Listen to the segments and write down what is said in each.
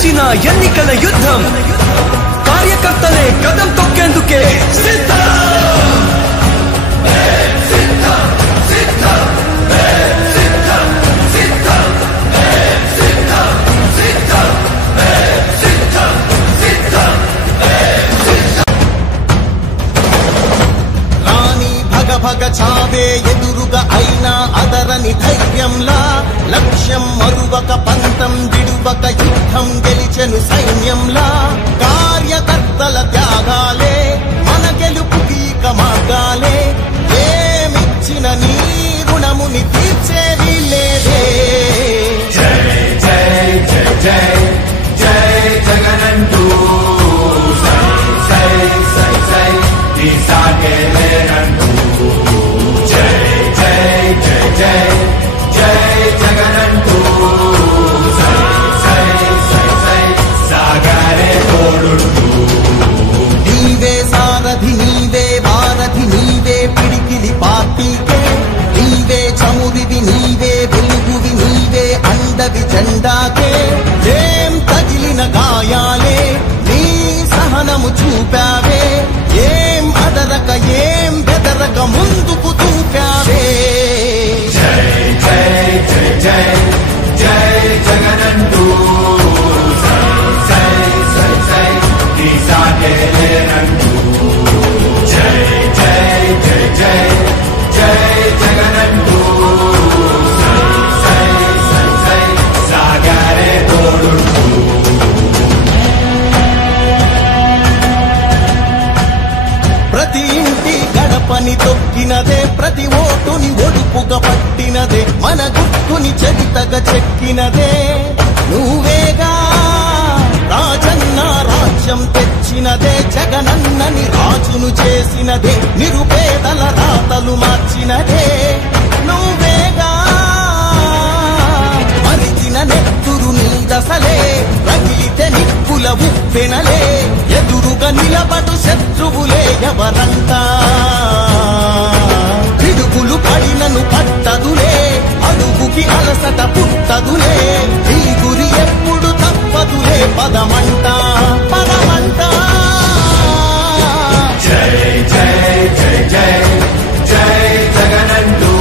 కలిసొచ్చిన ఎన్నికల యుద్ధం కార్యకర్తలే కదం తొక్కేందుకే సిద్ధం భగ చావే ఎదురుగా అయినా అదరని ధైర్యంలా లక్ష్యం మరువక పంతం విడువక యుద్ధం గెలిచెను సైన్యంలా కార్యకర్తల త్యాగాలే మన గెలుపుకి మార్గాలే ఏమిచ్చిన నీ రుణముని తీర్చేది లేదే జై జై జై జై జై జగనంటూ సై సై సై సై నీ సాగే లేనంటూ జై జై జై జై జై జగనంటూ సై సై సై సై సాగరే తోడుంటూ నీవే సారథి నీవే వారధి నీవే పిడికిలి పార్టీకే నీవే చమురివి నీవే వెలుగువి నీవే అండవి జెండాకే ఏం తగిలిన గాయాలే నీ సహనము చూపావే ఏం అదరక ఏం బెదరక ముందుకు దూకావే జై జై జై జై జై జగనంటూ సై సై సై సై నీ సాగే లేనంటూ జై జై జై జై జై జగనంటూ సై సై సై సై సాగరే తోడుంటూ ప్రతి ఇంటి గడపని తొక్కినదే ప్రతి ఓటుని ఒడుపుగా పట్టినదే మన గుర్తుని చరితగా చెక్కినదే నువ్వేగా రాజన్న రాజ్యం తెచ్చినదే జగనన్నని రాజును చేసినదే నిరుపేదల రాతలు మార్చినదే నువ్వేగా మరిచిన నెత్తురు నీ దశలే రగిలితే నిప్పుల ఉప్పెనలే ఎదురుగా నిలబడు శత్రువులే ఎవరంతా పిడుగులు పడినను పట్టదులే అడుగుకి అలసట పుట్టదులే ఈ గురి ఎప్పుడు తప్పదులే పదమంట పదమంట జై జై జై జై జై జగనంటూ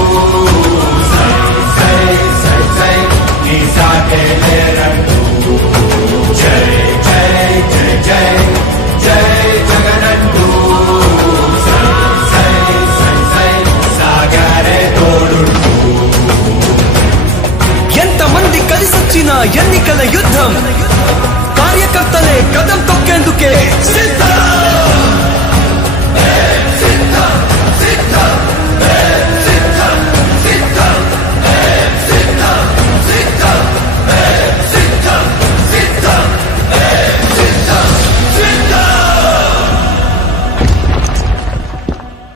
సై సై సై సై నీ సాగే లేరంటూ జై జై జై జై జై జగనంటూ సై సై సై సై సాగరే తోడుంటూ ఎంతమంది కలిసొచ్చిన ఎన్నికల యుద్ధం కార్యకర్తలే కదం తొక్కేందుకే సిద్ధం